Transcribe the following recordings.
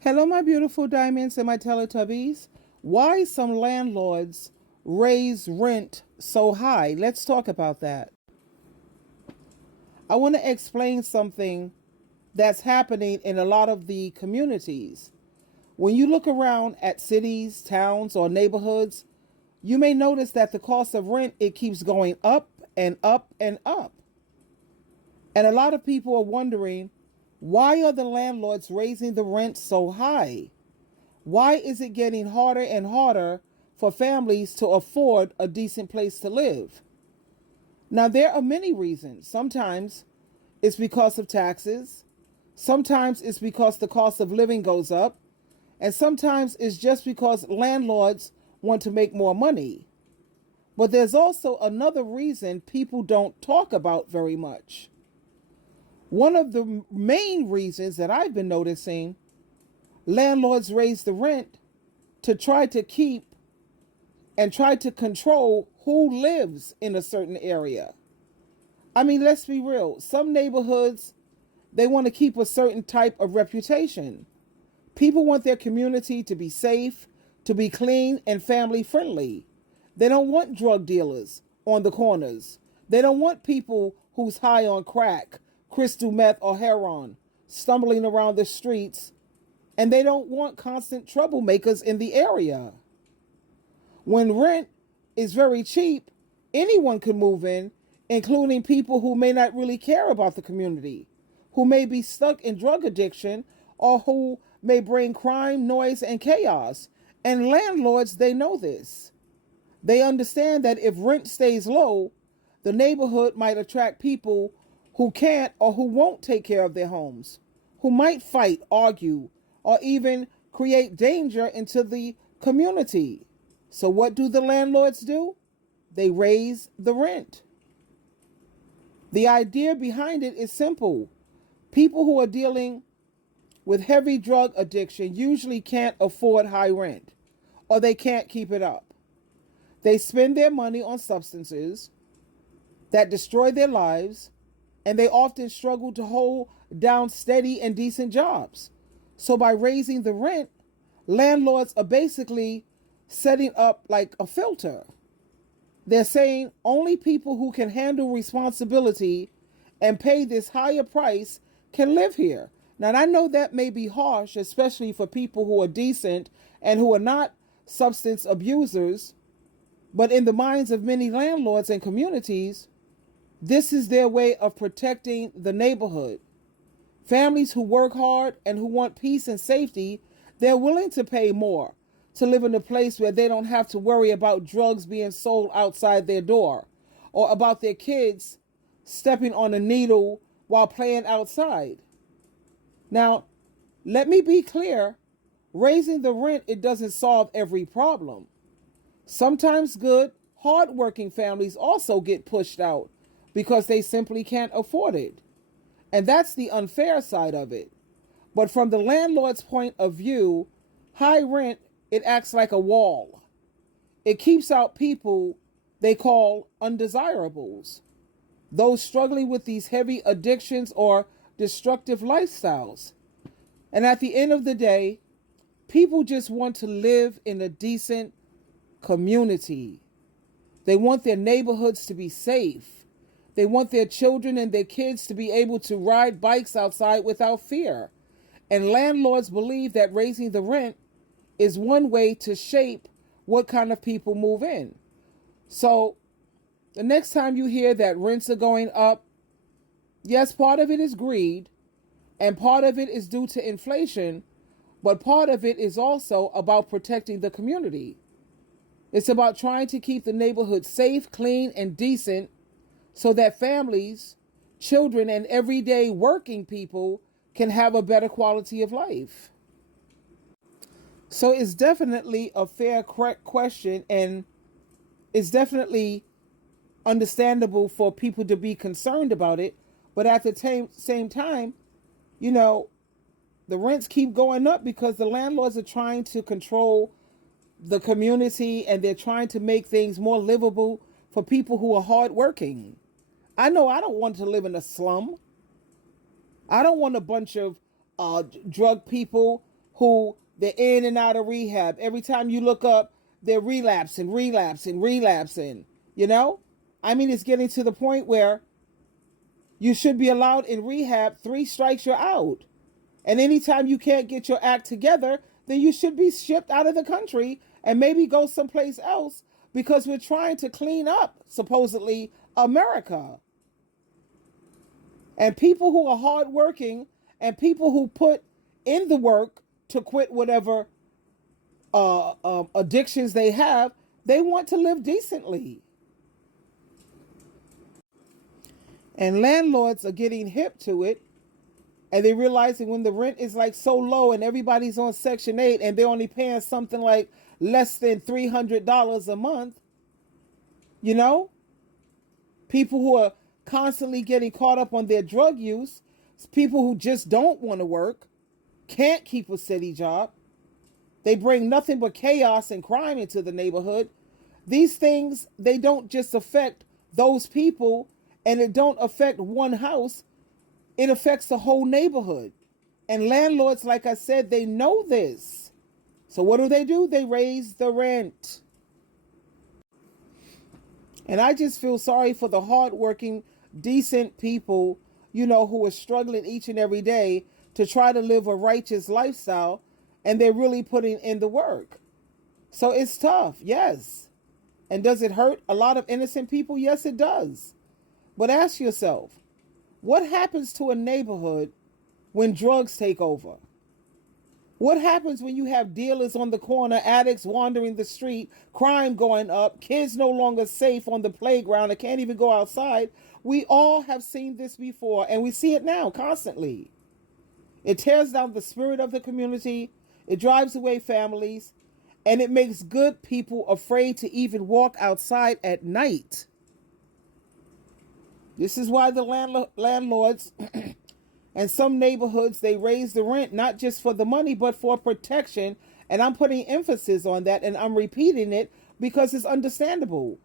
Hello, my beautiful diamonds and my Teletubbies. Why some landlords raise rent so high? Let's talk about that. I want to explain something that's happening in a lot of the communities. When you look around at cities, towns, or neighborhoods, you may notice that the cost of rent it keeps going up and up and up. And a lot of people are wondering, why are the landlords raising the rent so high? Why is it getting harder and harder for families to afford a decent place to live? Now, there are many reasons. Sometimes it's because of taxes. Sometimes it's because the cost of living goes up. And sometimes it's just because landlords want to make more money. But there's also another reason people don't talk about very much. One of the main reasons that I've been noticing, landlords raise the rent to try to keep and try to control who lives in a certain area. I mean, let's be real. Some neighborhoods, they want to keep a certain type of reputation. People want their community to be safe, to be clean and family friendly. They don't want drug dealers on the corners. They don't want people who's high on crack, crystal meth, or heroin stumbling around the streets. And they don't want constant troublemakers in the area. When rent is very cheap, anyone can move in, including people who may not really care about the community, who may be stuck in drug addiction, or who may bring crime, noise, and chaos. And landlords, they know this. They understand that if rent stays low, the neighborhood might attract people who can't or who won't take care of their homes, who might fight, argue, or even create danger into the community. So what do the landlords do? They raise the rent. The idea behind it is simple. People who are dealing with heavy drug addiction usually can't afford high rent, or they can't keep it up. They spend their money on substances that destroy their lives, and they often struggle to hold down steady and decent jobs. So by raising the rent, landlords are basically setting up like a filter. They're saying only people who can handle responsibility and pay this higher price can live here. Now, I know that may be harsh, especially for people who are decent and who are not substance abusers, but in the minds of many landlords and communities, this is their way of protecting the neighborhood. Families who work hard and who want peace and safety, they're willing to pay more to live in a place where they don't have to worry about drugs being sold outside their door, or about their kids stepping on a needle while playing outside. Now, let me be clear, raising the rent, it doesn't solve every problem. Sometimes good, hardworking families also get pushed out because they simply can't afford it. And that's the unfair side of it. But from the landlord's point of view, high rent, it acts like a wall. It keeps out people they call undesirables, those struggling with these heavy addictions or destructive lifestyles. And at the end of the day, people just want to live in a decent community. They want their neighborhoods to be safe. They want their children and their kids to be able to ride bikes outside without fear. And landlords believe that raising the rent is one way to shape what kind of people move in. So the next time you hear that rents are going up, yes, part of it is greed and part of it is due to inflation, but part of it is also about protecting the community. It's about trying to keep the neighborhood safe, clean, and decent so that families, children, and everyday working people can have a better quality of life. So it's definitely a fair question, and it's definitely understandable for people to be concerned about it. But at the same time, the rents keep going up because the landlords are trying to control the community and they're trying to make things more livable for people who are hardworking. I know I don't want to live in a slum. I don't want a bunch of drug people who they're in and out of rehab. Every time you look up, they're relapsing. You know? I mean, it's getting to the point where you should be allowed in rehab. 3 strikes, you're out. And anytime you can't get your act together, then you should be shipped out of the country and maybe go someplace else, because we're trying to clean up, supposedly, America. And people who are hardworking and people who put in the work to quit whatever addictions they have, they want to live decently. And landlords are getting hip to it. And they're realizing when the rent is like so low and everybody's on Section 8 and they're only paying something like less than $300 a month, you know, people who are constantly getting caught up on their drug use, people who just don't want to work, can't keep a steady job. They bring nothing but chaos and crime into the neighborhood. These things, they don't just affect those people, and it don't affect one house. It affects the whole neighborhood. And landlords, like I said, they know this. So what do? They raise the rent. And I just feel sorry for the hardworking, decent people, you know, who are struggling each and every day to try to live a righteous lifestyle, and they're really putting in the work. So it's tough, yes. And does it hurt a lot of innocent people? Yes, it does. But ask yourself, what happens to a neighborhood when drugs take over? What happens when you have dealers on the corner, addicts wandering the street, crime going up, kids no longer safe on the playground and can't even go outside? We all have seen this before, and we see it now constantly. It tears down the spirit of the community, it drives away families, and it makes good people afraid to even walk outside at night. This is why the landlords and some neighborhoods, they raise the rent, not just for the money, but for protection. And I'm putting emphasis on that, and I'm repeating it because it's understandable.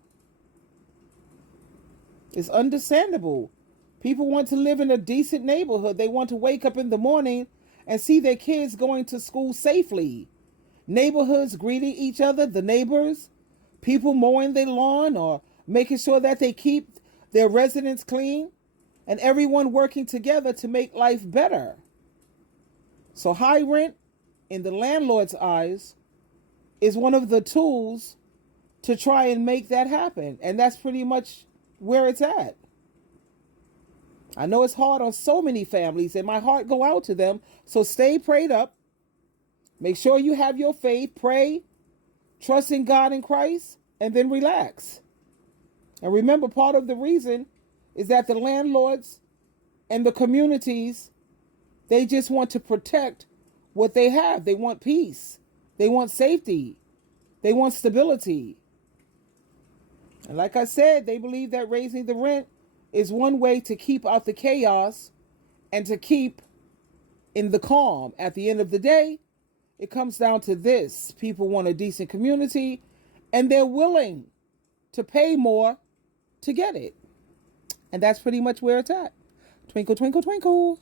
It's understandable. People want to live in a decent neighborhood. They want to wake up in the morning and see their kids going to school safely. Neighborhoods greeting each other, the neighbors, people mowing their lawn or making sure that they keep their residents clean, and everyone working together to make life better. So high rent, in the landlord's eyes, is one of the tools to try and make that happen. And that's pretty much where it's at. I know it's hard on so many families, and my heart go out to them. So stay prayed up. Make sure you have your faith. Pray, trust in God and Christ, and then relax. And remember, part of the reason is that the landlords and the communities, they just want to protect what they have. They want peace. They want safety. They want stability. And like I said, they believe that raising the rent is one way to keep out the chaos and to keep in the calm. At the end of the day, it comes down to this. People want a decent community, and they're willing to pay more to get it. And that's pretty much where it's at. Twinkle, twinkle, twinkle.